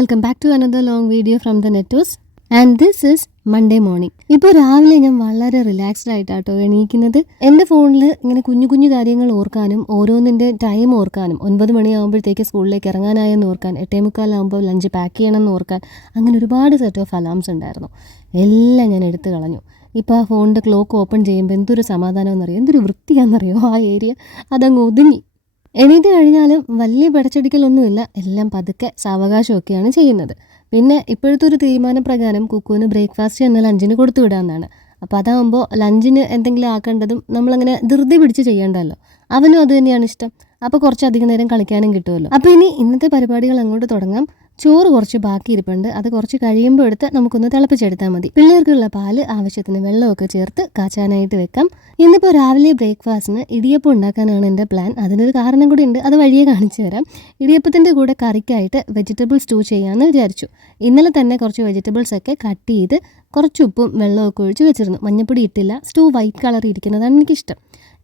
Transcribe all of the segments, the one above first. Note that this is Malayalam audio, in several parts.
welcome back to another long video from the Nettos and this is Monday morning. ഇപ്പോൾ രാവിലെ ഞാൻ വളരെ റിലാക്സ്ഡ് ആയിട്ടാട്ടോ എണീക്കുന്നത്. എൻ്റെ ഫോണിൽ ഇങ്ങനെ കുഞ്ഞു കുഞ്ഞു കാര്യങ്ങൾ ഓർക്കാനും ഓരോന്നിൻ്റെ ടൈം ഓർക്കാനും 9 മണിയാകുമ്പോഴത്തേക്ക് സ്കൂളിലേക്ക് ഇറങ്ങാനായെന്ന് ഓർക്കാൻ 8:45 ലഞ്ച് പാക്ക് ചെയ്യണമെന്ന് ഓർക്കാൻ അങ്ങനെ ഒരുപാട് സെറ്റ് ഓഫ് അലാംസ് ഉണ്ടായിരുന്നു. എല്ലാം ഞാൻ എടുത്തു കളഞ്ഞു. ഇപ്പോൾ ആ ഫോണിൻ്റെ ക്ലോക്ക് ഓപ്പൺ ചെയ്യുമ്പോൾ എന്തൊരു സമാധാനമെന്നറിയോ, എന്തൊരു വൃത്തിയാണെന്നറിയോ ആ ഏരിയ. അതങ്ങ് ഒതുങ്ങി. എണീറ്റ് കഴിഞ്ഞാലും വലിയ പിടച്ചടിക്കലൊന്നുമില്ല, എല്ലാം പതുക്കെ സാവകാശമൊക്കെയാണ് ചെയ്യുന്നത്. പിന്നെ ഇപ്പോഴത്തെ ഒരു തീരുമാനപ്രകാരം കുക്കുവിന് ബ്രേക്ക്ഫാസ്റ്റ് എന്നാൽ ലഞ്ചിന് കൊടുത്തു വിടാമെന്നാണ്. അപ്പോൾ അതാകുമ്പോൾ ലഞ്ചിന് എന്തെങ്കിലും ആക്കേണ്ടതും നമ്മളങ്ങനെ ധൃതി പിടിച്ച് ചെയ്യേണ്ടല്ലോ. അവനും അത് തന്നെയാണ് ഇഷ്ടം. അപ്പോൾ കുറച്ചധികം നേരം കളിക്കാനും കിട്ടുമല്ലോ. അപ്പോൾ ഇനി ഇന്നത്തെ പരിപാടികൾ അങ്ങോട്ട് തുടങ്ങാം. ചോറ് കുറച്ച് ബാക്കി ഇരിപ്പുണ്ട്, അത് കുറച്ച് കഴിയുമ്പോൾ എടുത്ത് നമുക്കൊന്ന് തിളപ്പിച്ചെടുത്താൽ മതി. പിള്ളേർക്കുള്ള പാല് ആവശ്യത്തിന് വെള്ളമൊക്കെ ചേർത്ത് കാച്ചാനായിട്ട് വെക്കാം. ഇന്നിപ്പോൾ രാവിലെ ബ്രേക്ക്ഫാസ്റ്റിന് ഇടിയപ്പം ഉണ്ടാക്കാനാണ് എൻ്റെ പ്ലാൻ. അതിനൊരു കാരണം കൂടി ഉണ്ട്, അത് വഴിയെ കാണിച്ചു തരാം. ഇടിയപ്പത്തിൻ്റെ കൂടെ കറിക്കായിട്ട് വെജിറ്റബിൾ സ്റ്റൂ ചെയ്യാമെന്ന് വിചാരിച്ചു. ഇന്നലെ തന്നെ കുറച്ച് വെജിറ്റബിൾസൊക്കെ കട്ട് ചെയ്ത് കുറച്ച് ഉപ്പും വെള്ളമൊക്കെ ഒഴിച്ച് വെച്ചിരുന്നു. മഞ്ഞപ്പൊടി ഇട്ടില്ല. സ്റ്റൂ വൈറ്റ് കളർ ഇരിക്കുന്നതാണ് എനിക്കിഷ്ടം.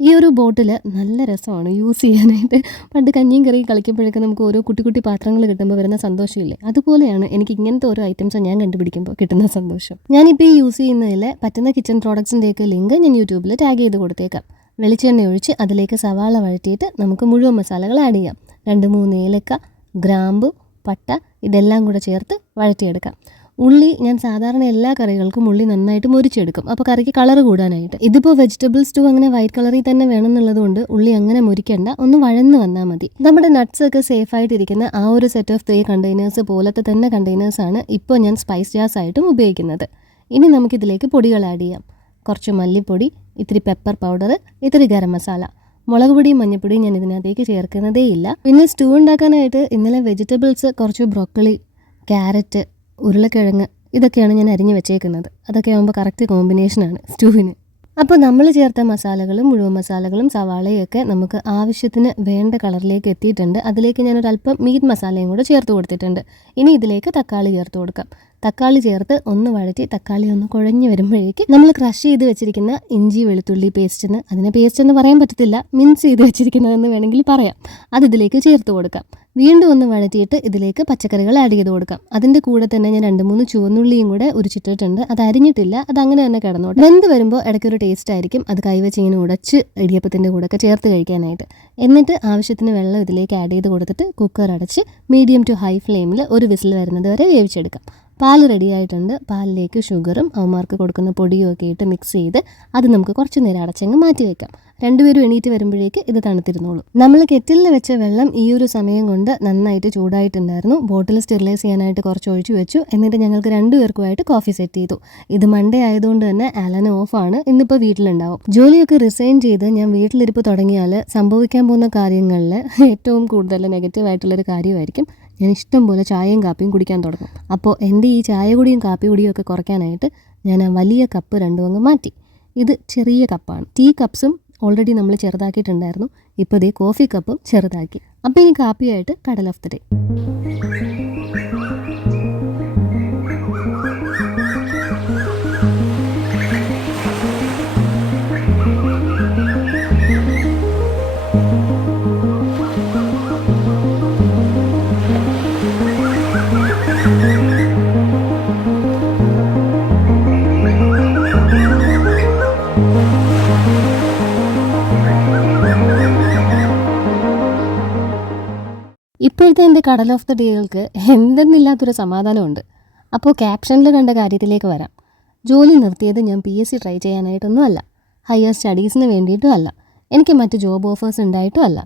ഈ ഒരു ബോട്ടിൽ നല്ല രസമാണ് യൂസ് ചെയ്യാനായിട്ട്. പണ്ട് കഞ്ഞിയും കറിയും കളിക്കുമ്പോഴൊക്കെ നമുക്ക് ഓരോ കുട്ടി കുട്ടി പാത്രങ്ങൾ കിട്ടുമ്പോൾ വരുന്ന സന്തോഷമില്ലേ, അതുപോലെയാണ് എനിക്ക് ഇങ്ങനത്തെ ഓരോ ഐറ്റംസ് ഞാൻ കണ്ടുപിടിക്കുമ്പോൾ കിട്ടുന്ന സന്തോഷം. ഞാനിപ്പോൾ ഈ യൂസ് ചെയ്യുന്നതിൽ പറ്റുന്ന കിച്ചൺ പ്രോഡക്ട്സിൻ്റെയൊക്കെ ലിങ്ക് ഞാൻ യൂട്യൂബിൽ ടാഗ് ചെയ്ത് കൊടുത്തേക്കാം. വെളിച്ചെണ്ണ ഒഴിച്ച് അതിലേക്ക് സവാള വഴറ്റിയിട്ട് നമുക്ക് മുഴുവൻ മസാലകൾ ആഡ് ചെയ്യാം. 2-3 ഏലക്ക, ഗ്രാമ്പു, പട്ട ഇതെല്ലാം കൂടെ ചേർത്ത് വഴറ്റിയെടുക്കാം. ഉള്ളി ഞാൻ സാധാരണ എല്ലാ കറികൾക്കും ഉള്ളി നന്നായിട്ട് മുരിച്ചെടുക്കും, അപ്പോൾ കറിക്ക് കളർ കൂടാനായിട്ട്. ഇതിപ്പോൾ വെജിറ്റബിൾ സ്റ്റൂ അങ്ങനെ വൈറ്റ് കളറിൽ തന്നെ വേണമെന്നുള്ളതുകൊണ്ട് ഉള്ളി അങ്ങനെ മുരിക്കേണ്ട, ഒന്ന് വഴന്ന് വന്നാൽ മതി. നമ്മുടെ നട്ട്സൊക്കെ സേഫായിട്ടിരിക്കുന്ന ആ ഒരു സെറ്റ് ഓഫ് 3 കണ്ടെയ്നേഴ്സ് പോലത്തെ തന്നെ കണ്ടെയ്നേഴ്സാണ് ഇപ്പോൾ ഞാൻ സ്പൈസ് ജാർസ് ആയിട്ടും ഉപയോഗിക്കുന്നത്. ഇനി നമുക്കിതിലേക്ക് പൊടികൾ ആഡ് ചെയ്യാം. കുറച്ച് മല്ലിപ്പൊടി, ഇത്തിരി പെപ്പർ പൗഡർ, ഇത്തിരി ഗരം മസാല. മുളക് പൊടിയും മഞ്ഞൾപ്പൊടിയും ഞാൻ ഇതിനകത്തേക്ക് ചേർക്കുന്നതേ ഇല്ല. പിന്നെ സ്റ്റൂ ഉണ്ടാക്കാനായിട്ട് ഇന്നലെ വെജിറ്റബിൾസ് കുറച്ച് ബ്രോക്കോളി, ക്യാരറ്റ്, ഉരുളക്കിഴങ്ങ് ഇതൊക്കെയാണ് ഞാൻ അരിഞ്ഞ് വെച്ചേക്കുന്നത്. അതൊക്കെ ആകുമ്പോൾ കറക്റ്റ് കോമ്പിനേഷനാണ് സ്റ്റൂവിന്. അപ്പോൾ നമ്മൾ ചേർത്ത മസാലകളും മുഴുവൻ മസാലകളും സവാളയും ഒക്കെ നമുക്ക് ആവശ്യത്തിന് വേണ്ട കളറിലേക്ക് എത്തിയിട്ടുണ്ട്. അതിലേക്ക് ഞാനൊരല്പം മീറ്റ് മസാലയും കൂടെ ചേർത്ത് കൊടുത്തിട്ടുണ്ട്. ഇനി ഇതിലേക്ക് തക്കാളി ചേർത്ത് കൊടുക്കാം. തക്കാളി ചേർത്ത് ഒന്ന് വഴറ്റി തക്കാളി ഒന്ന് കുഴഞ്ഞ് വരുമ്പോഴേക്ക് നമ്മൾ ക്രഷ് ചെയ്ത് വെച്ചിരിക്കുന്ന ഇഞ്ചി വെളുത്തുള്ളി പേസ്റ്റിന്, അതിനെ പേസ്റ്റ് എന്ന് പറയാൻ പറ്റത്തില്ല, മിൻസ് ചെയ്ത് വെച്ചിരിക്കുന്നതെന്ന് വേണമെങ്കിൽ പറയാം, അത് ഇതിലേക്ക് ചേർത്ത് കൊടുക്കാം. വീണ്ടും ഒന്ന് വഴറ്റിയിട്ട് ഇതിലേക്ക് പച്ചക്കറികൾ ആഡ് ചെയ്ത് കൊടുക്കാം. അതിൻ്റെ കൂടെ തന്നെ ഞാൻ 2-3 ചുവന്നുള്ളിയും കൂടെ ഉരിച്ചിട്ടിട്ടുണ്ട്. അത് അരിഞ്ഞിട്ടില്ല, അത് അങ്ങനെ തന്നെ കിടന്നോട്ടെ. വെന്ത് വരുമ്പോൾ ഇടയ്ക്കൊരു ടേസ്റ്റ് ആയിരിക്കും. അത് കൈവച്ച് ഇങ്ങനെ ഉടച്ച് ഇടിയപ്പത്തിൻ്റെ കൂടെയൊക്കെ ചേർത്ത് കഴിക്കാനായിട്ട്. എന്നിട്ട് ആവശ്യത്തിന് വെള്ളം ഇതിലേക്ക് ആഡ് ചെയ്ത് കൊടുത്തിട്ട് കുക്കർ അടച്ച് മീഡിയം ടു ഹൈ ഫ്ലെയിമിൽ ഒരു വിസിൽ വരുന്നത് വരെ വേവിച്ചെടുക്കാം. പാൽ റെഡി ആയിട്ടുണ്ട്. പാലിലേക്ക് ഷുഗറും അവന്മാർക്ക് കൊടുക്കുന്ന പൊടിയും ഒക്കെ ഇട്ട് മിക്സ് ചെയ്ത് അത് നമുക്ക് കുറച്ച് നേരം അടച്ചങ്ങ് മാറ്റി വെക്കാം. 2 പേരും എണീറ്റ് വരുമ്പോഴേക്ക് ഇത് തണുത്തിരുന്നോളൂ. നമ്മൾ കെറ്റിലിൽ വെച്ച വെള്ളം ഈ ഒരു സമയം കൊണ്ട് നന്നായിട്ട് ചൂടായിട്ടുണ്ടായിരുന്നു. ബോട്ടിൽ സ്റ്റെറിലൈസ് ചെയ്യാനായിട്ട് കുറച്ച് ഒഴിച്ചു വെച്ചു. എന്നിട്ട് ഞങ്ങൾക്ക് 2 പേർക്കുമായിട്ട് കോഫി സെറ്റ് ചെയ്തു. ഇത് മൺഡേ ആയതുകൊണ്ട് തന്നെ ആലൻ ഓഫാണ്, ഇന്നിപ്പോൾ വീട്ടിലുണ്ടാവും. ജോലിയൊക്കെ റിസൈൻ ചെയ്ത് ഞാൻ വീട്ടിലിരിപ്പ് തുടങ്ങിയാൽ സംഭവിക്കാൻ പോകുന്ന കാര്യങ്ങളിൽ ഏറ്റവും കൂടുതൽ നെഗറ്റീവായിട്ടുള്ളൊരു കാര്യമായിരിക്കും, ഞാൻ ഇഷ്ടം പോലെ ചായയും കാപ്പിയും കുടിക്കാൻ തുടങ്ങും. അപ്പോൾ എൻ്റെ ഈ ചായ കുടിയും കാപ്പി കുടിയും ഒക്കെ കുറയ്ക്കാനായിട്ട് ഞാൻ ആ വലിയ കപ്പ് 2 അങ്ങ് മാറ്റി. ഇത് ചെറിയ കപ്പാണ്. ടീ കപ്സും ഓൾറെഡി നമ്മൾ ചെറുതാക്കിയിട്ടുണ്ടായിരുന്നു. ഇപ്പോൾ ദേ കോഫി കപ്പും ചെറുതാക്കി. അപ്പോൾ ഇനി കാപ്പിയായിട്ട് കടൽ ഓഫ് ദി ഡേ. ഇപ്പോഴത്തെ എൻ്റെ കടൽ ഓഫ് ദ ഡേകൾക്ക് എന്തെന്നില്ലാത്തൊരു സമാധാനമുണ്ട്. അപ്പോൾ ക്യാപ്ഷനിൽ കണ്ട കാര്യത്തിലേക്ക് വരാം. ജോലി നിർത്തിയത് ഞാൻ PSC ട്രൈ ചെയ്യാനായിട്ടൊന്നും അല്ല, ഹയർ സ്റ്റഡീസിന് വേണ്ടിയിട്ടും അല്ല, എനിക്ക് മറ്റ് ജോബ് ഓഫേഴ്സ് ഉണ്ടായിട്ടും അല്ല.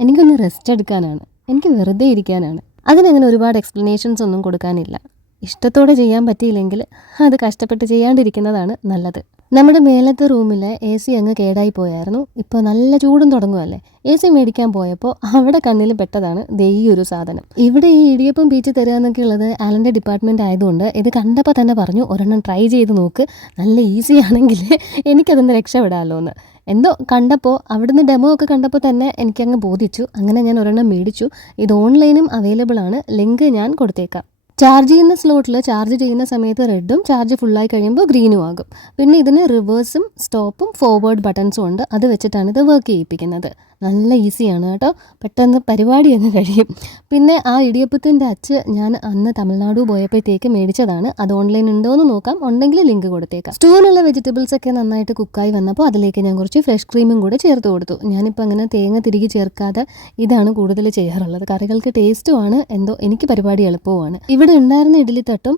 എനിക്കൊന്ന് റെസ്റ്റ് എടുക്കാനാണ്, എനിക്ക് വെറുതെ ഇരിക്കാനാണ്. അതിനങ്ങനെ ഒരുപാട് എക്സ്പ്ലനേഷൻസ് ഒന്നും കൊടുക്കാനില്ല. ഇഷ്ടത്തോടെ ചെയ്യാൻ പറ്റിയില്ലെങ്കിൽ അത് കഷ്ടപ്പെട്ട് ചെയ്യാണ്ടിരിക്കുന്നതാണ് നല്ലത്. നമ്മുടെ മേലത്തെ റൂമിലെ AC അങ്ങ് കേടായി പോയായിരുന്നു. ഇപ്പോൾ നല്ല ചൂടും തുടങ്ങുമല്ലേ. AC മേടിക്കാൻ പോയപ്പോൾ അവിടെ കണ്ണിൽ പെട്ടതാണ് ദേ ഈ ഒരു സാധനം. ഇവിടെ ഈ ഇടിയപ്പം പീച്ച് തരിക എന്നൊക്കെ ഉള്ളത് ആലൻ്റെ ഡിപ്പാർട്ട്മെൻറ്റ് ആയതുകൊണ്ട് ഇത് കണ്ടപ്പോൾ തന്നെ പറഞ്ഞു ഒരെണ്ണം ട്രൈ ചെയ്ത് നോക്ക്, നല്ല ഈസി ആണെങ്കിൽ എനിക്കതൊന്ന് രക്ഷപ്പെടാമല്ലോ എന്ന്. എന്തോ കണ്ടപ്പോൾ അവിടുന്ന് ഡെമോ ഒക്കെ കണ്ടപ്പോൾ തന്നെ എനിക്കങ്ങ് ബോധിച്ചു. അങ്ങനെ ഞാൻ ഒരെണ്ണം മേടിച്ചു. ഇത് ഓൺലൈനും അവൈലബിൾ ആണ്, ലിങ്ക് ഞാൻ കൊടുത്തേക്കാം. ചാർജ് ചെയ്യുന്ന സ്ലോട്ടിൽ ചാർജ് ചെയ്യുന്ന സമയത്ത് റെഡും ചാർജ് ഫുള്ളായി കഴിയുമ്പോൾ ഗ്രീനും ആകും. പിന്നെ ഇതിന് റിവേഴ്സും സ്റ്റോപ്പും ഫോർവേഡ് ബട്ടൺസും ഉണ്ട്. അത് വെച്ചിട്ടാണ് ഇത് വർക്ക് ചെയ്യിപ്പിക്കുന്നത്. നല്ല ഈസിയാണ് കേട്ടോ, പെട്ടെന്ന് പരിപാടി അങ്ങ് കഴിയും. പിന്നെ ആ ഇടിയപ്പത്തിൻ്റെ അച്ച് ഞാൻ അന്ന് തമിഴ്നാട് പോയപ്പോഴത്തേക്ക് മേടിച്ചതാണ്. അത് ഓൺലൈൻ ഉണ്ടോ എന്ന് നോക്കാം, ഉണ്ടെങ്കിൽ ലിങ്ക് കൊടുത്തേക്കാം. സ്റ്റൂവിനുള്ള വെജിറ്റബിൾസ് ഒക്കെ നന്നായിട്ട് കുക്കായി വന്നപ്പോൾ അതിലേക്ക് ഞാൻ കുറച്ച് ഫ്രഷ് ക്രീമും കൂടെ ചേർത്ത് കൊടുത്തു. ഞാനിപ്പോൾ അങ്ങനെ തേങ്ങ തിരികെ ചേർക്കാതെ ഇതാണ് കൂടുതൽ ചെയ്യാറുള്ളത്. കറികൾക്ക് ടേസ്റ്റുമാണ്, എന്തോ എനിക്ക് പരിപാടി എളുപ്പവുമാണ്. ഇവിടെ ഉണ്ടായിരുന്ന ഇഡ്ഡലി തട്ടും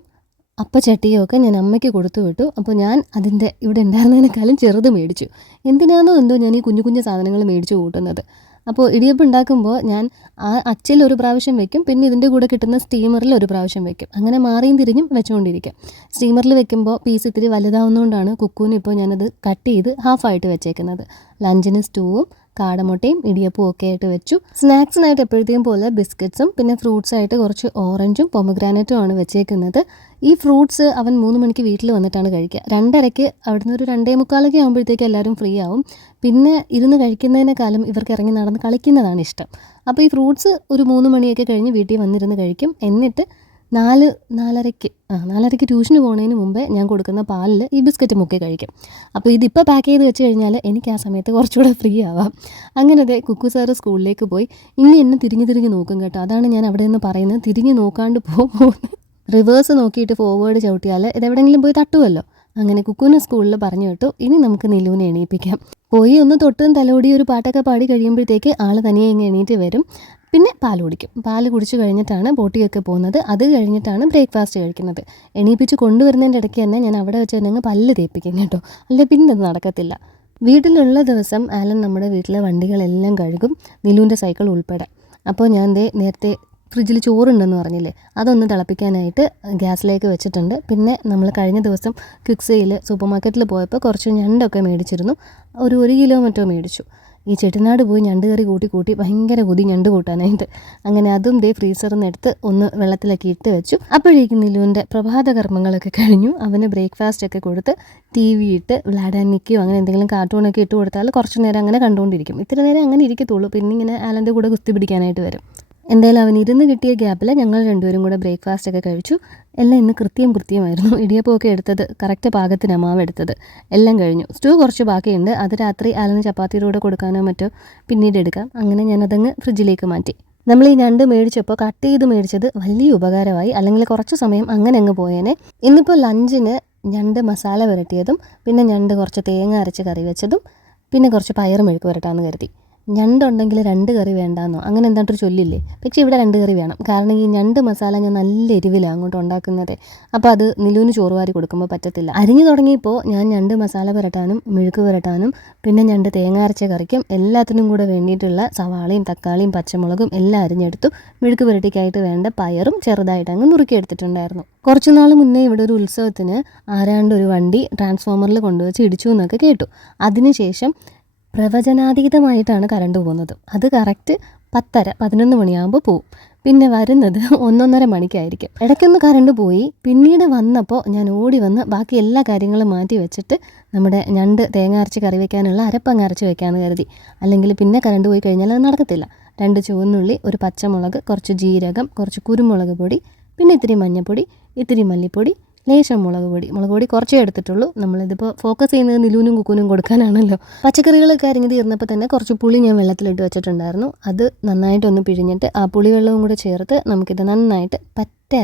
അപ്പച്ചട്ടിയും ഒക്കെ ഞാൻ അമ്മയ്ക്ക് കൊടുത്തു വിട്ടു. അപ്പോൾ ഞാൻ അതിൻ്റെ ഇവിടെ ഉണ്ടായിരുന്നതിനേക്കാളും ചെറുത് മേടിച്ചു. എന്തിനാണോ എന്തോ ഞാൻ ഈ കുഞ്ഞു കുഞ്ഞു സാധനങ്ങൾ മേടിച്ചു കൂട്ടുന്നത്. അപ്പോൾ ഇടിയപ്പം ഉണ്ടാക്കുമ്പോൾ ഞാൻ ആ അച്ചിൽ ഒരു പ്രാവശ്യം വെക്കും, പിന്നെ ഇതിൻ്റെ കൂടെ കിട്ടുന്ന സ്റ്റീമറിൽ ഒരു പ്രാവശ്യം വെക്കും. അങ്ങനെ മാറിയും തിരിഞ്ഞും വെച്ചുകൊണ്ടിരിക്കും. സ്റ്റീമറിൽ വെക്കുമ്പോൾ പീസ് ഇത്തിരി വലുതാവുന്നതുകൊണ്ടാണ് കുക്കൂന് ഇപ്പോൾ ഞാനത് കട്ട് ചെയ്ത് ഹാഫായിട്ട് വെച്ചേക്കുന്നത്. ലഞ്ചിന് സ്റ്റൂവും കാടമുട്ടയും ഇടിയപ്പവും ഒക്കെ ആയിട്ട് വെച്ചു. സ്നാക്സിനായിട്ട് എപ്പോഴത്തെയും പോലെ ബിസ്ക്കറ്റ്സും പിന്നെ ഫ്രൂട്ട്സായിട്ട് കുറച്ച് ഓറഞ്ചും പൊമഗ്രാനറ്റും ആണ് വെച്ചേക്കുന്നത്. ഈ ഫ്രൂട്ട്സ് അവൻ 3 മണിക്ക് വീട്ടിൽ വന്നിട്ടാണ് കഴിക്കുക. 2:30 അവിടുന്ന് ഒരു 2:45 ആകുമ്പോഴത്തേക്ക് എല്ലാവരും ഫ്രീ ആവും. പിന്നെ ഇരുന്ന് കഴിക്കുന്നതിനേക്കാളും ഇവർക്ക് ഇറങ്ങി നടന്ന് കളിക്കുന്നതാണ് ഇഷ്ടം. അപ്പോൾ ഈ ഫ്രൂട്ട്സ് ഒരു 3 മണിയൊക്കെ കഴിഞ്ഞ് വീട്ടിൽ വന്നിരുന്ന് കഴിക്കും. എന്നിട്ട് 4:30 ട്യൂഷന് പോകുന്നതിന് മുമ്പേ ഞാൻ കൊടുക്കുന്ന പാലിൽ ഈ ബിസ്ക്കറ്റ് മുക്കി കഴിക്കും. അപ്പോൾ ഇതിപ്പോൾ പാക്ക് ചെയ്ത് വെച്ച് കഴിഞ്ഞാൽ എനിക്ക് ആ സമയത്ത് കുറച്ചുകൂടെ ഫ്രീ ആവാം. അങ്ങനെ കുക്കു സാറ് സ്കൂളിലേക്ക് പോയി. ഇനി എന്നെ തിരിഞ്ഞ് നോക്കും കേട്ടോ. അതാണ് ഞാൻ അവിടെ നിന്ന് പറയുന്നത്, തിരിഞ്ഞ് നോക്കാണ്ട് പോകുന്നു. റിവേഴ്സ് നോക്കിയിട്ട് ഫോർവേഡ് ചവിട്ടിയാൽ ഇതെവിടെയെങ്കിലും പോയി തട്ടുമല്ലോ. അങ്ങനെ കുക്കുവിനെ സ്കൂളിൽ പറഞ്ഞു വിട്ടു. ഇനി നമുക്ക് നിലുവിനെ എണീപ്പിക്കാം. പോയി ഒന്ന് തൊട്ടും തലോടി ഒരു പാട്ടൊക്കെ പാടി കഴിയുമ്പോഴത്തേക്ക് ആൾ തനിയെ ഇങ്ങ് എണീറ്റ് വരും. പിന്നെ പാൽ കുടിക്കും. പാൽ കുടിച്ച് കഴിഞ്ഞിട്ടാണ് ബോട്ടിയൊക്കെ പോകുന്നത്. അത് കഴിഞ്ഞിട്ടാണ് ബ്രേക്ക്ഫാസ്റ്റ് കഴിക്കുന്നത്. എണീപ്പിച്ച് കൊണ്ടുവരുന്നതിൻ്റെ ഇടയ്ക്ക് തന്നെ ഞാൻ അവിടെ വെച്ച് തന്നെ പല്ല് തേപ്പിക്കും കേട്ടോ, അല്ലെ പിന്നെ അത് നടക്കത്തില്ല. വീട്ടിലുള്ള ദിവസം ആലൻ നമ്മുടെ വീട്ടിലെ വണ്ടികളെല്ലാം കഴുകും, നിലുവിൻ്റെ സൈക്കിൾ ഉൾപ്പെടെ. അപ്പോൾ ഞാൻ നേരത്തെ ഫ്രിഡ്ജിൽ ചോറുണ്ടെന്ന് പറഞ്ഞില്ലേ, അതൊന്ന് തിളപ്പിക്കാനായിട്ട് ഗ്യാസിലേക്ക് വെച്ചിട്ടുണ്ട്. പിന്നെ നമ്മൾ കഴിഞ്ഞ ദിവസം ക്വിക്സയിൽ സൂപ്പർ മാർക്കറ്റിൽ പോയപ്പോൾ കുറച്ച് ഞണ്ടൊക്കെ മേടിച്ചിരുന്നു. ഒരു 1 കിലോ മറ്റോ മേടിച്ചു. ഈ ചെട്ടിനാട് പോയി ഞണ്ട് കറി കൂട്ടി ഭയങ്കര കൊതി ഞണ്ട് കൂട്ടാനായിട്ട്. അങ്ങനെ അതും ഫ്രീസറിൽ നിന്ന് എടുത്ത് ഒന്ന് വെള്ളത്തിലൊക്കെ ഇട്ട് വെച്ചു. അപ്പോഴേക്കും നിലുവിൻ്റെ പ്രഭാത കർമ്മങ്ങളൊക്കെ കഴിഞ്ഞു. അവന് ബ്രേക്ക്ഫാസ്റ്റ് ഒക്കെ കൊടുത്ത് TV ഇട്ട് വ്ലാഡാൻ നിൽക്കുകയോ അങ്ങനെ എന്തെങ്കിലും കാർട്ടൂണൊക്കെ ഇട്ട് കൊടുത്താൽ കുറച്ച് നേരം അങ്ങനെ കണ്ടുകൊണ്ടിരിക്കും. ഇത്ര നേരം അങ്ങനെ ഇരിക്കത്തുള്ളൂ, പിന്നെ ഇങ്ങനെ ആലൻ്റെ കൂടെ കുസ്തി പിടിക്കാനായിട്ട് വരും. എന്തായാലും അവൻ ഇരുന്ന് കിട്ടിയ ഗ്യാപ്പിൽ ഞങ്ങൾ രണ്ടുപേരും കൂടെ ബ്രേക്ക്ഫാസ്റ്റ് ഒക്കെ കഴിച്ചു. എല്ലാം ഇന്ന് കൃത്യമായിരുന്നു. ഇടിയപ്പമൊക്കെ എടുത്തത് കറക്റ്റ് പാകത്തിനാണ് മാവ് എടുത്തത്. എല്ലാം കഴിഞ്ഞു. സ്റ്റൂ കുറച്ച് ബാക്കിയുണ്ട്, അത് രാത്രി ആലിന് ചപ്പാത്തിയുടെ കൂടെ കൊടുക്കാനോ മറ്റോ പിന്നീട് എടുക്കാം. അങ്ങനെ ഞാനതങ്ങ് ഫ്രിഡ്ജിലേക്ക് മാറ്റി. നമ്മൾ ഈ ഞണ്ട് മേടിച്ചപ്പോൾ കട്ട് ചെയ്ത് മേടിച്ചത് വലിയ ഉപകാരമായി, അല്ലെങ്കിൽ കുറച്ച് സമയം അങ്ങനെ അങ്ങ് പോയേനെ. ഇന്നിപ്പോൾ ലഞ്ചിന് ഞണ്ട് മസാല പുരട്ടിയതും പിന്നെ ഞണ്ട് കുറച്ച് തേങ്ങ അരച്ച് കറി വെച്ചതും പിന്നെ കുറച്ച് പയർ മെഴുക്ക് പുരട്ടാമെന്ന് കരുതി. ഞണ്ടുണ്ടെങ്കിൽ 2 കറി വേണ്ടാന്നോ അങ്ങനെ എന്താണ്ടൊരു ചൊല്ലില്ലേ. പക്ഷേ ഇവിടെ 2 കറി വേണം. കാരണം ഈ ഞണ്ട് മസാല ഞാൻ നല്ല എരിവിലാണ് അങ്ങോട്ട് ഉണ്ടാക്കുന്നത്. അപ്പോൾ അത് നിലുവിന് ചോറ് വാരി കൊടുക്കുമ്പോൾ പറ്റത്തില്ല. അരിഞ്ഞു തുടങ്ങിയപ്പോൾ ഞാൻ ഞണ്ട് മസാല പുരട്ടാനും മെഴുക്ക് പുരട്ടാനും പിന്നെ ഞണ്ട് തേങ്ങ അരച്ച കറിക്കും എല്ലാത്തിനും കൂടെ വേണ്ടിയിട്ടുള്ള സവാളയും തക്കാളിയും പച്ചമുളകും എല്ലാം അരിഞ്ഞെടുത്തു. മെഴുക്ക് പുരട്ടിക്കായിട്ട് വേണ്ട പയറും ചെറുതായിട്ട് അങ്ങ് നുറുക്കിയെടുത്തിട്ടുണ്ടായിരുന്നു. കുറച്ച് നാൾ മുന്നേ ഇവിടെ ഒരു ഉത്സവത്തിന് ആരാണ്ടൊരു വണ്ടി ട്രാൻസ്ഫോമറിൽ കൊണ്ടുവച്ച് ഇടിച്ചു എന്നൊക്കെ കേട്ടു. അതിനുശേഷം പ്രവചനാതീതമായിട്ടാണ് കറണ്ട് പോകുന്നത്. അത് കറക്റ്റ് 10:30-11 മണിയാകുമ്പോൾ പോവും. പിന്നെ വരുന്നത് 1:30 മണിക്കായിരിക്കും. ഇടയ്ക്കൊന്ന് കറണ്ട് പോയി. പിന്നീട് വന്നപ്പോൾ ഞാൻ ഓടി വന്ന് ബാക്കി എല്ലാ കാര്യങ്ങളും മാറ്റി വെച്ചിട്ട് നമ്മുടെ ഞണ്ട് തേങ്ങ അരച്ച് കറി വയ്ക്കാനുള്ള അരപ്പങ്ങ് അരച്ച് വെക്കാമെന്ന് കരുതി. അല്ലെങ്കിൽ പിന്നെ കറണ്ട് പോയി കഴിഞ്ഞാൽ അത് നടക്കത്തില്ല. 2 ചുവന്നുള്ളി, ഒരു പച്ചമുളക്, കുറച്ച് ജീരകം, കുറച്ച് കുരുമുളക് പൊടി, പിന്നെ ഇത്തിരി മഞ്ഞൾപ്പൊടി, ഇത്തിരി മല്ലിപ്പൊടി, ലേശം മുളക് പൊടി കുറച്ചേ എടുത്തിട്ടുള്ളൂ. നമ്മളിതിപ്പോൾ ഫോക്കസ് ചെയ്യുന്നത് നിലുവിനും കുക്കുനും കൊടുക്കാനാണല്ലോ. പച്ചക്കറികളൊക്കെ അരിഞ്ഞ് തീർന്നപ്പോൾ തന്നെ കുറച്ച് പുളി ഞാൻ വെള്ളത്തിലിട്ട് വെച്ചിട്ടുണ്ടായിരുന്നു. അത് നന്നായിട്ടൊന്ന് പിഴിഞ്ഞിട്ട് ആ പുളിവെള്ളവും കൂടെ ചേർത്ത് നമുക്കിത് നന്നായിട്ട്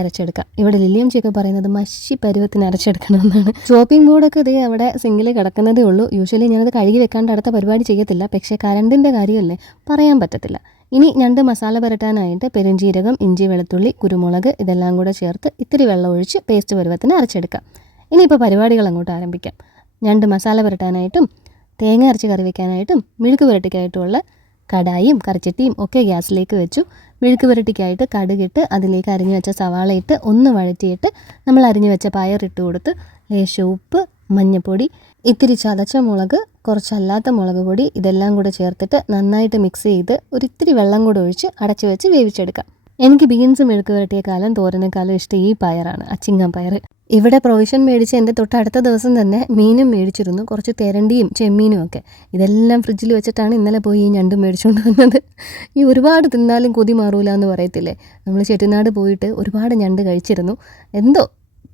അരച്ചെടുക്കാം. ഇവിടെ ലില്ലിയംചിയൊക്കെ പറയുന്നത് മഷി പരുവത്തിന് അരച്ചെടുക്കണമെന്നാണ്. ചോപ്പിംഗ് ബോർഡൊക്കെ ഇതേ അവിടെ സിങ്കിൽ കിടക്കുന്നതേ ഉള്ളൂ. യൂഷ്വലി ഞാനത് കഴുകി വെക്കാണ്ട് അടുത്ത പരിപാടി ചെയ്യത്തില്ല. പക്ഷേ കറണ്ടിൻ്റെ കാര്യമല്ലേ, പറയാൻ പറ്റത്തില്ല. ഇനി ഞണ്ട് മസാല പുരട്ടാനായിട്ട് പെരുംജീരകം, ഇഞ്ചി, വെളുത്തുള്ളി, കുരുമുളക് ഇതെല്ലാം കൂടെ ചേർത്ത് ഇത്തിരി വെള്ളം ഒഴിച്ച് പേസ്റ്റ് പരുവത്തിന് അരച്ചെടുക്കാം. ഇനിയിപ്പോൾ പരിപാടികൾ അങ്ങോട്ട് ആരംഭിക്കാം. ഞണ്ട് മസാല പുരട്ടാനായിട്ടും തേങ്ങ അരച്ച് കറി വയ്ക്കാനായിട്ടും മെഴുക്ക് പുരട്ടിക്കായിട്ടുമുള്ള കടായും കറിച്ചട്ടിയും ഒക്കെ ഗ്യാസിലേക്ക് വെച്ചു. മെഴുക്ക് പുരട്ടിക്കായിട്ട് കടുകിട്ട് അതിലേക്ക് അരിഞ്ഞു വെച്ച സവാള ഇട്ട് ഒന്ന് വഴറ്റിയിട്ട് നമ്മൾ അരിഞ്ഞു വെച്ച പയറിട്ട് കൊടുത്ത് ലേശം ഉപ്പ്, മഞ്ഞൾപ്പൊടി, ഇത്തിരി ചതച്ച മുളക്, കുറച്ചല്ലാത്ത മുളക് പൊടി ഇതെല്ലാം കൂടെ ചേർത്തിട്ട് നന്നായിട്ട് മിക്സ് ചെയ്ത് ഒരിത്തിരി വെള്ളം കൂടെ ഒഴിച്ച് അടച്ചു വെച്ച് വേവിച്ചെടുക്കാം. എനിക്ക് ബീൻസ് മെഴുക്ക് പുരട്ടിയേക്കാളും തോരനേക്കാളും ഇഷ്ടം ഈ പയറാണ്, അച്ചിങ്ങം പയർ. ഇവിടെ പ്രൊവിഷൻ മേടിച്ച് എൻ്റെ തൊട്ടടുത്ത ദിവസം തന്നെ മീനും മേടിച്ചിരുന്നു, കുറച്ച് തെരണ്ടിയും ചെമ്മീനും ഒക്കെ. ഇതെല്ലാം ഫ്രിഡ്ജിൽ വെച്ചിട്ടാണ് ഇന്നലെ പോയി ഈ ഞണ്ടും മേടിച്ചുകൊണ്ട് വന്നത്. ഈ ഒരുപാട് തിന്നാലും കൊതി മാറൂല എന്ന് പറയത്തില്ലേ, നമ്മൾ ചെട്ടിനാട് പോയിട്ട് ഒരുപാട് ഞണ്ട് കഴിച്ചിരുന്നു. എന്തോ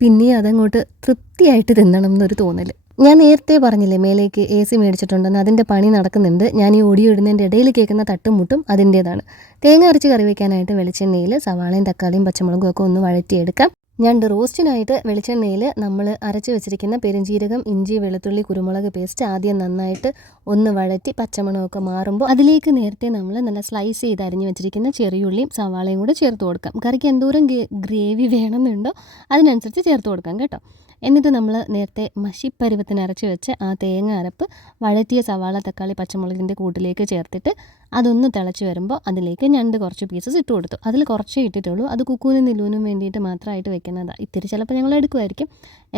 പിന്നെ അതങ്ങോട്ട് തൃപ്തിയായിട്ട് തിന്നണം എന്നൊരു തോന്നൽ. ഞാൻ നേരത്തെ പറഞ്ഞില്ലേ മേലേക്ക് AC മേടിച്ചിട്ടുണ്ടെന്ന്, അതിൻ്റെ പണി നടക്കുന്നുണ്ട്. ഞാൻ ഈ ഓഡിയോ ഇടുന്നതിൻ്റെ ഇടയിൽ കേൾക്കുന്ന തട്ടും മുട്ടും അതിൻ്റേതാണ്. തേങ്ങ അരച്ച് കറി വയ്ക്കാനായിട്ട് വെളിച്ചെണ്ണയിൽ സവാളയും തക്കാളിയും പച്ചമുളകും ഒക്കെ ഒന്ന് വഴറ്റിയെടുക്കാം. ഞണ്ട് റോസ്റ്റിനായിട്ട് വെളിച്ചെണ്ണയിൽ നമ്മൾ അരച്ച് വെച്ചിരിക്കുന്ന പെരുംജീരകം, ഇഞ്ചി, വെളുത്തുള്ളി, കുരുമുളക് പേസ്റ്റ് ആദ്യം നന്നായിട്ട് ഒന്ന് വഴറ്റി പച്ചമണമൊക്കെ മാറുമ്പോൾ അതിലേക്ക് നേരത്തെ നമ്മൾ നല്ല സ്ലൈസ് ചെയ്ത് അരിഞ്ഞ് വെച്ചിരിക്കുന്ന ചെറിയുള്ളിയും സവാളയും കൂടെ ചേർത്ത് കൊടുക്കാം. കറിക്ക് എന്തോരം ഗ്രേവി വേണമെന്നുണ്ടോ അതിനനുസരിച്ച് ചേർത്ത് കൊടുക്കാം കേട്ടോ. എന്നിട്ട് നമ്മൾ നേരത്തെ മഷിപ്പരുവത്തിന് അരച്ച് വെച്ച് ആ തേങ്ങ അരപ്പ് വഴറ്റിയ സവാള, തക്കാളി, പച്ചമുളകിൻ്റെ കൂട്ടിലേക്ക് ചേർത്തിട്ട് അതൊന്ന് തിളച്ച് വരുമ്പോൾ അതിലേക്ക് ഞണ്ട് കുറച്ച് പീസസ് ഇട്ട് കൊടുത്തു. അതിൽ കുറച്ചേ ഇട്ടിട്ടുള്ളൂ. അത് കുക്കൂനും നിലൂനും വേണ്ടിയിട്ട് മാത്രമായിട്ട് വെക്കുന്നതാണ്. ഇത്തിരി ചിലപ്പോൾ ഞങ്ങൾ എടുക്കുമായിരിക്കും.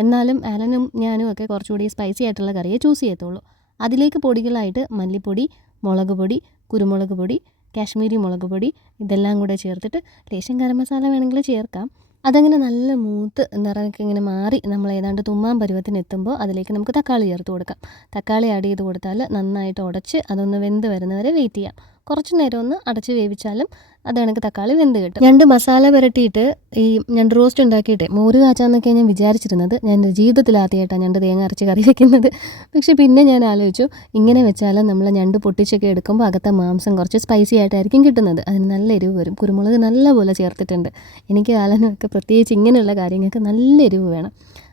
എന്നാലും ആലനും ഞാനും ഒക്കെ കുറച്ചുകൂടി സ്പൈസി ആയിട്ടുള്ള കറിയെ ചൂസ് ചെയ്യത്തുള്ളൂ. അതിലേക്ക് പൊടികളായിട്ട് മല്ലിപ്പൊടി, മുളക് പൊടി, കുരുമുളക് പൊടി, കാശ്മീരി മുളക് പൊടി ഇതെല്ലാം കൂടെ ചേർത്തിട്ട് ലേശം ഗരം മസാല വേണമെങ്കിൽ ചേർക്കാം. അതങ്ങനെ നല്ല മൂത്ത് നിറമൊക്കെ ഇങ്ങനെ മാറി നമ്മൾ ഏതാണ്ട് തുമ്മാൻ പരുവത്തിന് എത്തുമ്പോൾ അതിലേക്ക് നമുക്ക് തക്കാളി ചേർത്ത് കൊടുക്കാം. തക്കാളി ആഡ് ചെയ്ത് കൊടുത്താൽ നന്നായിട്ട് ഉടച്ച് അതൊന്ന് വെന്ത് വരുന്നവരെ വെയിറ്റ് ചെയ്യാം. കുറച്ച് നേരം ഒന്ന് അടച്ച് വേവിച്ചാലും അത് കണക്ക് തക്കാളി വെന്ത് കിട്ടും. ഞണ്ട് മസാല പുരട്ടിയിട്ട് ഈ ഞണ്ട് റോസ്റ്റ് ഉണ്ടാക്കിയിട്ട് മോര് കാച്ചാന്നൊക്കെ ഞാൻ വിചാരിച്ചിരുന്നത്. ഞാൻ എൻ്റെ ജീവിതത്തിൽ ആദ്യമായിട്ടാണ് ഞണ്ട് തേങ്ങ അരച്ച് കറി വെക്കുന്നത്. പക്ഷേ പിന്നെ ഞാൻ ആലോചിച്ചു, ഇങ്ങനെ വെച്ചാൽ നമ്മൾ ഞണ്ട് പൊട്ടിച്ചൊക്കെ എടുക്കുമ്പോൾ അകത്തെ മാംസം കുറച്ച് സ്പൈസി ആയിട്ടായിരിക്കും കിട്ടുന്നത്. അതിന് നല്ല എരിവ് വരും. കുരുമുളക് നല്ലപോലെ ചേർത്തിട്ടുണ്ട്. എനിക്ക് ആലനൊക്കെ പ്രത്യേകിച്ച് ഇങ്ങനെയുള്ള കാര്യങ്ങൾക്ക് നല്ല എരിവ് വേണം.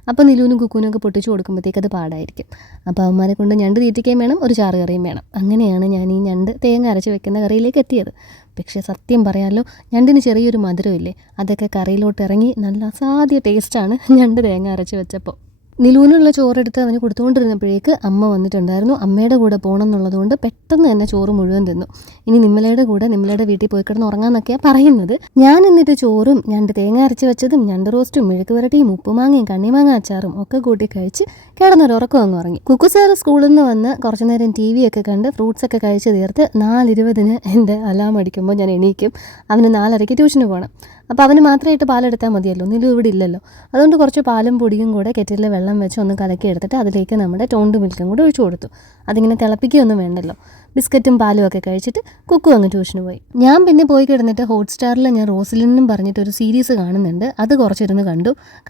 അപ്പോൾ നിലൂനും കുക്കൂനും ഒക്കെ പൊട്ടിച്ച് കൊടുക്കുമ്പോഴത്തേക്ക് അത് പാടായിരിക്കും. അപ്പോൾ അവന്മാരെ കൊണ്ട് ഞണ്ട് തീറ്റിക്കുകയും വേണം, ഒരു ചാറ് കറിയും വേണം. അങ്ങനെയാണ് ഞാൻ ഈ ഞണ്ട് തേങ്ങ അരച്ച് വെക്കുന്ന കറിയിലേക്ക് എത്തിയത്. പക്ഷേ സത്യം പറയാമല്ലോ, ഞണ്ടിന് ചെറിയൊരു മധുരമില്ലേ, അതൊക്കെ കറിയിലോട്ട് ഇറങ്ങി നല്ല അസാധ്യ ടേസ്റ്റാണ് ഞണ്ട് തേങ്ങ അരച്ച് വെച്ചപ്പോൾ. നിലൂനുള്ള ചോറെടുത്ത് അവന് കൊടുത്തുകൊണ്ടിരുന്നപ്പോഴേക്ക് അമ്മ വന്നിട്ടുണ്ടായിരുന്നു. അമ്മയുടെ കൂടെ പോകണം എന്നുള്ളതുകൊണ്ട് പെട്ടെന്ന് തന്നെ ചോറ് മുഴുവൻ തിന്നു. ഇനി നിമ്മലയുടെ കൂടെ നിമ്മലയുടെ വീട്ടിൽ പോയി കിടന്ന് ഉറങ്ങാമെന്നൊക്കെയാണ് പറയുന്നത്. ഞാൻ എന്നിട്ട് ചോറും ഞണ്ട് തേങ്ങ അരച്ച് വെച്ചതും ഞണ്ട് റോസ്റ്റും മെഴുക്ക് പുരട്ടിയും ഉപ്പുമാങ്ങയും കണ്ണിമാങ്ങ അച്ചാറും ഒക്കെ കൂട്ടി കഴിച്ച് കിടന്നൊരുറക്കം അങ്ങ് ഉറങ്ങി. കുക്കു സാറ് സ്കൂളിൽ നിന്ന് വന്ന് കുറച്ച് നേരം TV ഒക്കെ കണ്ട് ഫ്രൂട്ട്സൊക്കെ കഴിച്ച് തീർത്ത് 4:20 എൻ്റെ അലാം അടിക്കുമ്പോൾ ഞാൻ എണീക്കും. അവന് 4:30 ട്യൂഷന് പോകണം. അപ്പോൾ അവന് മാത്രമായിട്ട് പാലെടുത്താൽ മതിയല്ലോ, നിലു ഇവിടെ ഇല്ലല്ലോ. അതുകൊണ്ട് കുറച്ച് പാലും പൊടിയും കൂടെ കെറ്റിലിൽ വെള്ളം വെച്ച് ഒന്ന് കലക്കി എടുത്തിട്ട് അതിലേക്ക് നമ്മുടെ ടോണ്ട് മിൽക്കും കൂടെ ഒഴിച്ചു കൊടുത്തു. അതിങ്ങനെ തിളപ്പിക്കുകയൊന്നും വേണ്ടല്ലോ. ബിസ്ക്കറ്റും പാലും ഒക്കെ കഴിച്ചിട്ട് കുക്കു അങ്ങ് ട്യൂഷന് പോയി. ഞാൻ പിന്നെ പോയി കിടന്നിട്ട് ഹോട്ട്സ്റ്റാറിൽ ഞാൻ റോസലിനും പറഞ്ഞിട്ട് ഒരു സീരീസ് കാണുന്നുണ്ട്. അത് കുറച്ചിരുന്ന്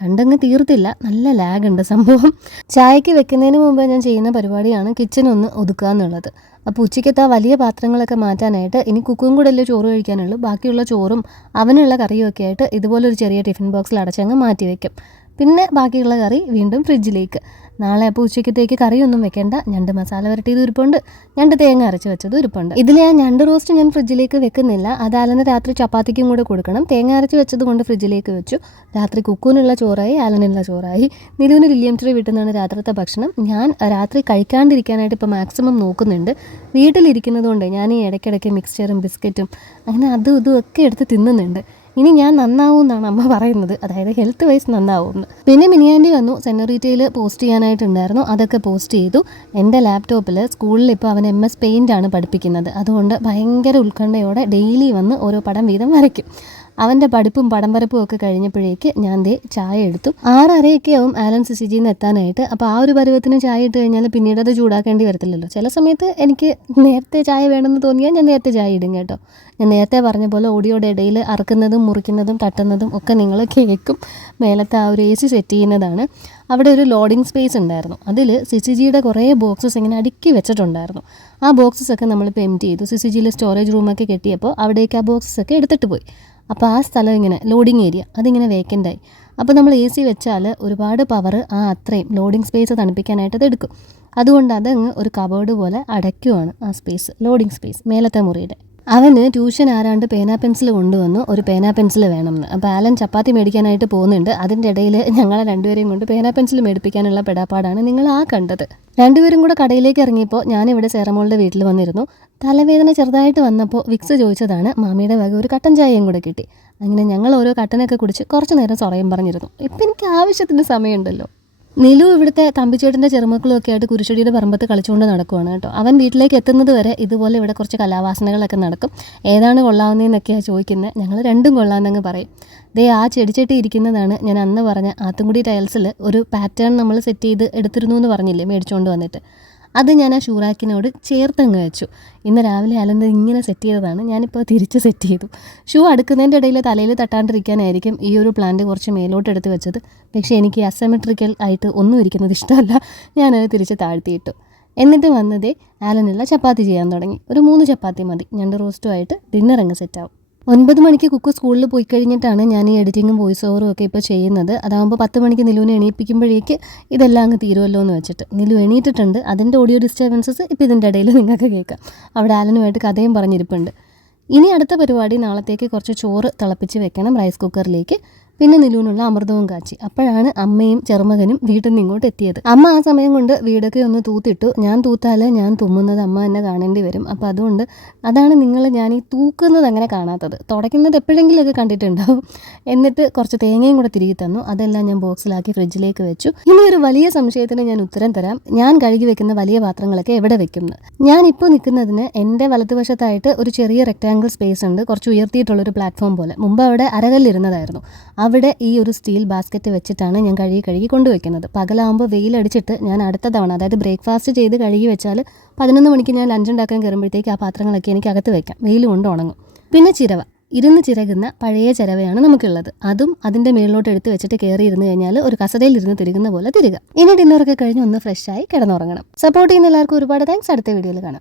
കണ്ടങ്ങ് തീർത്തില്ല. നല്ല ലാഗ് ഉണ്ട് സംഭവം. ചായക്ക് വെക്കുന്നതിന് മുമ്പ് ഞാൻ ചെയ്യുന്ന പരിപാടിയാണ് കിച്ചനൊന്ന് ഒതുക്കുക എന്നുള്ളത്. അപ്പോൾ ഉച്ചയ്ക്കത്തെ ആ വലിയ പാത്രങ്ങളൊക്കെ മാറ്റാനായിട്ട് ഇനി കുക്കും കൂടെ അല്ലേ ചോറ് കഴിക്കാനുള്ളൂ. ബാക്കിയുള്ള ചോറും അവനുള്ള കറിയും ഒക്കെ ആയിട്ട് ഇതുപോലൊരു ചെറിയ ടിഫിൻ ബോക്സിൽ അടച്ചങ്ങ് മാറ്റി വയ്ക്കും. പിന്നെ ബാക്കിയുള്ള കറി വീണ്ടും ഫ്രിഡ്ജിലേക്ക്. നാളെ അപ്പോൾ ഉച്ചയ്ക്കത്തേക്ക് കറിയൊന്നും വെക്കേണ്ട. ഞണ്ട് മസാല വരട്ടിയത് ഇരിപ്പുണ്ട്, ഞണ്ട് തേങ്ങ അരച്ച് വെച്ചതും ഇരിപ്പുണ്ട്. ഇതിൽ ആ ഞണ്ട് റോസ്റ്റ് ഞാൻ ഫ്രിഡ്ജിലേക്ക് വെക്കുന്നില്ല. അതാലന് രാത്രി ചപ്പാത്തിക്കും കൂടെ കൊടുക്കണം. തേങ്ങ അരച്ച് വെച്ചത് കൊണ്ട് ഫ്രിഡ്ജിലേക്ക് വെച്ചു. രാത്രി കുക്കൂനുള്ള ചോറായി, ആലനുള്ള ചോറായി. നിലുവിന് വില്യം ട്രീ വീട്ടുന്നതാണ് രാത്രിത്തെ ഭക്ഷണം. ഞാൻ രാത്രി കഴിക്കാണ്ടിരിക്കാനായിട്ട് ഇപ്പോൾ മാക്സിമം നോക്കുന്നുണ്ട്. വീട്ടിലിരിക്കുന്നത് കൊണ്ട് ഞാൻ ഈ ഇടയ്ക്കിടയ്ക്ക് മിക്സ്ചറും ബിസ്ക്കറ്റും അങ്ങനെ അതും ഇതും ഒക്കെ എടുത്ത് തിന്നുന്നുണ്ട്. ഇനി ഞാൻ നന്നാവും എന്നാണ് അമ്മ പറയുന്നത്, അതായത് ഹെൽത്ത് വൈസ് നന്നാവുമെന്ന്. പിന്നെ മിനിയാൻറ്റി വന്നു. സെനോറിറ്റയിൽ പോസ്റ്റ് ചെയ്യാനായിട്ടുണ്ടായിരുന്നു, അതൊക്കെ പോസ്റ്റ് ചെയ്തു. എൻ്റെ ലാപ്ടോപ്പിൽ സ്കൂളിൽ ഇപ്പോൾ അവൻ MS പെയിൻ്റ് ആണ് പഠിപ്പിക്കുന്നത്. അതുകൊണ്ട് ഭയങ്കര ഉത്കണ്ഠയോടെ ഡെയിലി വന്ന് ഓരോ പടം വീതം വരയ്ക്കും. അവൻ്റെ പഠിപ്പും പടം വരപ്പും ഒക്കെ കഴിഞ്ഞപ്പോഴേക്ക് ഞാൻ ചായ എടുത്തു. 6:30 ആവും ആലൻ സിസിജിയിൽ നിന്ന് എത്താനായിട്ട്. അപ്പോൾ ആ ഒരു പരുവത്തിന് ചായ ഇട്ട് കഴിഞ്ഞാൽ പിന്നീട് അത് ചൂടാക്കേണ്ടി വരത്തില്ലല്ലോ. ചില സമയത്ത് എനിക്ക് നേരത്തെ ചായ വേണമെന്ന് തോന്നിയാൽ ഞാൻ നേരത്തെ ചായ ഇടും കേട്ടോ. ഞാൻ നേരത്തെ പറഞ്ഞ പോലെ ഓഡിയോയുടെ ഇടയിൽ അറക്കുന്നതും മുറിക്കുന്നതും തട്ടുന്നതും ഒക്കെ നിങ്ങൾ കേൾക്കും. മേലത്തെ ആ ഒരു AC സെറ്റ് ചെയ്യുന്നതാണ്. അവിടെ ഒരു ലോഡിംഗ് സ്പേസ് ഉണ്ടായിരുന്നു. അതിൽ സിസിജിയുടെ കുറേ ബോക്സസ് ഇങ്ങനെ അടുക്കി വെച്ചിട്ടുണ്ടായിരുന്നു. ആ ബോക്സസ് ഒക്കെ നമ്മളിപ്പോൾ എംപ്റ്റി ചെയ്തു. സിസിജിയിൽ സ്റ്റോറേജ് റൂമൊക്കെ കെട്ടിയപ്പോൾ അവിടേക്ക് ആ ബോക്സസ് ഒക്കെ എടുത്തിട്ട് പോയി. അപ്പോൾ ആ സ്ഥലം ഇങ്ങനെ ലോഡിങ് ഏരിയ അതിങ്ങനെ വേക്കൻ്റായി. അപ്പോൾ നമ്മൾ AC വെച്ചാൽ ഒരുപാട് പവർ ആ അത്രയും ലോഡിംഗ് സ്പേസ് തണുപ്പിക്കാനായിട്ട് അത് എടുക്കും. അതുകൊണ്ട് അതങ്ങ് ഒരു കബോർഡ് പോലെ അടയ്ക്കുവാണ് ആ സ്പേസ്, ലോഡിംഗ് സ്പേസ് മേലത്തെ മുറിയുടെ. അവന് ട്യൂഷൻ ആരാണ്ട് പേന പെൻസിൽ കൊണ്ടുവന്നു, ഒരു പേന പെൻസിൽ വേണമെന്ന്. അപ്പോൾ ആലൻ ചപ്പാത്തി മേടിക്കാനായിട്ട് പോകുന്നുണ്ട്. അതിൻ്റെ ഇടയിൽ ഞങ്ങളെ രണ്ടുപേരെയും കൊണ്ട് പേന പെൻസിൽ മേടിപ്പിക്കാനുള്ള പെടാപ്പാടാണ് നിങ്ങൾ ആ കണ്ടത്. രണ്ടുപേരും കൂടെ കടയിലേക്ക് ഇറങ്ങിയപ്പോൾ ഞാനിവിടെ സേറമോളുടെ വീട്ടിൽ വന്നിരുന്നു. തലവേദന ചെറുതായിട്ട് വന്നപ്പോൾ വിക്സ് ചോദിച്ചതാണ്. മാമിയുടെ വക ഒരു കട്ടൻ ചായയും കൂടെ കിട്ടി. അങ്ങനെ ഞങ്ങൾ ഓരോ കട്ടനൊക്കെ കുടിച്ച് കുറച്ച് നേരം സൊറയും പറഞ്ഞിരുന്നു. ഇപ്പം എനിക്ക് ആവശ്യത്തിന് സമയമുണ്ടല്ലോ. നിലു ഇവിടുത്തെ തമ്പിച്ചേട്ടൻ്റെ ചെറുമക്കളും ഒക്കെ ആയിട്ട് കുരിശടിയുടെ പറമ്പത്ത് കളിച്ചുകൊണ്ട് നടക്കുവാണ് കേട്ടോ. അവൻ വീട്ടിലേക്ക് എത്തുന്നത് വരെ ഇതുപോലെ ഇവിടെ കുറച്ച് കലാവാസനകളൊക്കെ നടക്കും. ഏതാണ് കൊള്ളാവുന്നതെന്നൊക്കെയാണ് ചോദിക്കുന്നത്. ഞങ്ങൾ രണ്ടും കൊള്ളാമെന്നങ്ങ് പറയും. ആ ചെടിച്ചട്ടി ഇരിക്കുന്നതാണ് ഞാൻ അന്ന് പറഞ്ഞ ആത്തുംകുടി ടൈൽസിൽ ഒരു പാറ്റേൺ നമ്മൾ സെറ്റ് ചെയ്ത് എടുത്തിരുന്നു എന്ന് പറഞ്ഞില്ലേ മേടിച്ചുകൊണ്ട് വന്നിട്ട്. അത് ഞാൻ ആ ഷൂറാക്കിനോട് ചേർത്തങ്ങ് വെച്ചു. ഇന്ന് രാവിലെ അലന്ത് ഇങ്ങനെ സെറ്റ് ചെയ്തതാണ്, ഞാനിപ്പോൾ തിരിച്ച് സെറ്റ് ചെയ്തു. ഷൂ അടുക്കുന്നതിൻ്റെ ഇടയിൽ തലയിൽ തട്ടാണ്ടിരിക്കാനായിരിക്കും ഈ ഒരു പ്ലാന്റ് കുറച്ച് മേലോട്ട് എടുത്ത് വെച്ചത്. പക്ഷേ എനിക്ക് അസമെട്രിക്കൽ ആയിട്ട് ഒന്നും ഇരിക്കുന്നത് ഇഷ്ടമല്ല. ഞാനത് തിരിച്ച് താഴ്ത്തിയിട്ടു. എന്നിട്ട് വന്നതേ ആലനുള്ള ചപ്പാത്തി ചെയ്യാൻ തുടങ്ങി. ഒരു 3 ചപ്പാത്തി മതി, ഞണ്ട് റോസ്റ്റുമായിട്ട് ഡിന്നർ അങ്ങ് സെറ്റാവും. 9 മണിക്ക് കുക്ക് സ്കൂളിൽ പോയി കഴിഞ്ഞിട്ടാണ് ഞാൻ ഈ എഡിറ്റിങ്ങും വോയിസ് ഓവറും ഒക്കെ ഇപ്പോൾ ചെയ്യുന്നത്. അതാകുമ്പോൾ 10 മണിക്ക് നിലുവിനെ എണീപ്പിക്കുമ്പോഴേക്ക് ഇതെല്ലാം അങ്ങ് തീരുമല്ലോ എന്ന് വെച്ചിട്ട്. നിലു എണീറ്റിട്ടുണ്ട്. അതിൻ്റെ ഓഡിയോ ഡിസ്റ്റർബൻസസ് ഇപ്പോൾ ഇതിൻ്റെ ഇടയിൽ നിങ്ങൾക്ക് കേൾക്കാം. അവിടെ ആലനുമായിട്ട് കഥയും പറഞ്ഞിരിപ്പുണ്ട്. ഇനി അടുത്ത പരിപാടി നാളത്തേക്ക് കുറച്ച് ചോറ് തിളപ്പിച്ച് വെക്കണം റൈസ് കുക്കറിലേക്ക്. പിന്നെ നിലുവിനുള്ള അമൃതവും കാച്ചി. അപ്പോഴാണ് അമ്മയും ചെറുമകനും വീട്ടിൽ നിന്ന് ഇങ്ങോട്ട് എത്തിയത്. അമ്മ ആ സമയം കൊണ്ട് വീടൊക്കെ ഒന്ന് തൂത്തിട്ടു. ഞാൻ തൂത്താൽ ഞാൻ തുമ്മുന്നത് അമ്മ എന്നെ കാണേണ്ടി വരും. അപ്പോൾ അതുകൊണ്ട് അതാണ് ഞാൻ ഈ തൂക്കുന്നത് അങ്ങനെ കാണാത്തത്. തുടയ്ക്കുന്നത് എപ്പോഴെങ്കിലുമൊക്കെ കണ്ടിട്ടുണ്ടാവും. എന്നിട്ട് കുറച്ച് തേങ്ങയും കൂടെ തിരികെ തന്നു. അതെല്ലാം ഞാൻ ബോക്സിലാക്കി ഫ്രിഡ്ജിലേക്ക് വെച്ചു. ഇനി ഒരു വലിയ സംശയത്തിന് ഞാൻ ഉത്തരം തരാം. ഞാൻ കഴുകി വെക്കുന്ന വലിയ പാത്രങ്ങളൊക്കെ എവിടെ വെക്കും? ഞാനിപ്പോൾ നിൽക്കുന്നതിന് എൻ്റെ വലതുവശത്തായിട്ട് ഒരു ചെറിയ റെക്റ്റാങ്കിൾ സ്പേസ് ഉണ്ട്, കുറച്ച് ഉയർത്തിയിട്ടുള്ളൊരു പ്ലാറ്റ്ഫോം പോലെ. മുമ്പ് അവിടെ അരകല്ലിരുന്നതായിരുന്നു. അവിടെ ഈ ഒരു സ്റ്റീൽ ബാസ്ക്കറ്റ് വെച്ചിട്ടാണ് ഞാൻ കഴുകി കൊണ്ടുവയ്ക്കുന്നത്. പകലാകുമ്പോൾ വെയിലടിച്ചിട്ട് ഞാൻ അടുത്ത തവണ, അതായത് ബ്രേക്ക്ഫാസ്റ്റ് ചെയ്ത് കഴുകി വെച്ചാൽ 11 മണിക്ക് ഞാൻ ലഞ്ച് ഉണ്ടാക്കാൻ കയറുമ്പോഴത്തേക്ക് ആ പാത്രങ്ങളൊക്കെ എനിക്ക് അകത്ത് വെക്കാം, വെയിൽ കൊണ്ട് ഉണങ്ങും. പിന്നെ ചിരവ, ഇരുന്ന് ചിരകുന്ന പഴയ ചിരവയാണ് നമുക്കുള്ളത്. അതും അതിൻ്റെ മേളിലോട്ട് എടുത്ത് വെച്ചിട്ട് കയറി ഇരുന്ന് കഴിഞ്ഞാൽ ഒരു കസരയിൽ ഇരുന്ന് തിരികുന്ന പോലെ തിരിക. ഇനി ഡിന്നറൊക്കെ കഴിഞ്ഞ് ഒന്ന് ഫ്രഷായി കിടന്നുറങ്ങണം. സപ്പോർട്ട് ചെയ്യുന്ന എല്ലാവർക്കും ഒരുപാട് താങ്ക്സ്. അടുത്ത വീഡിയോയിൽ കാണാം.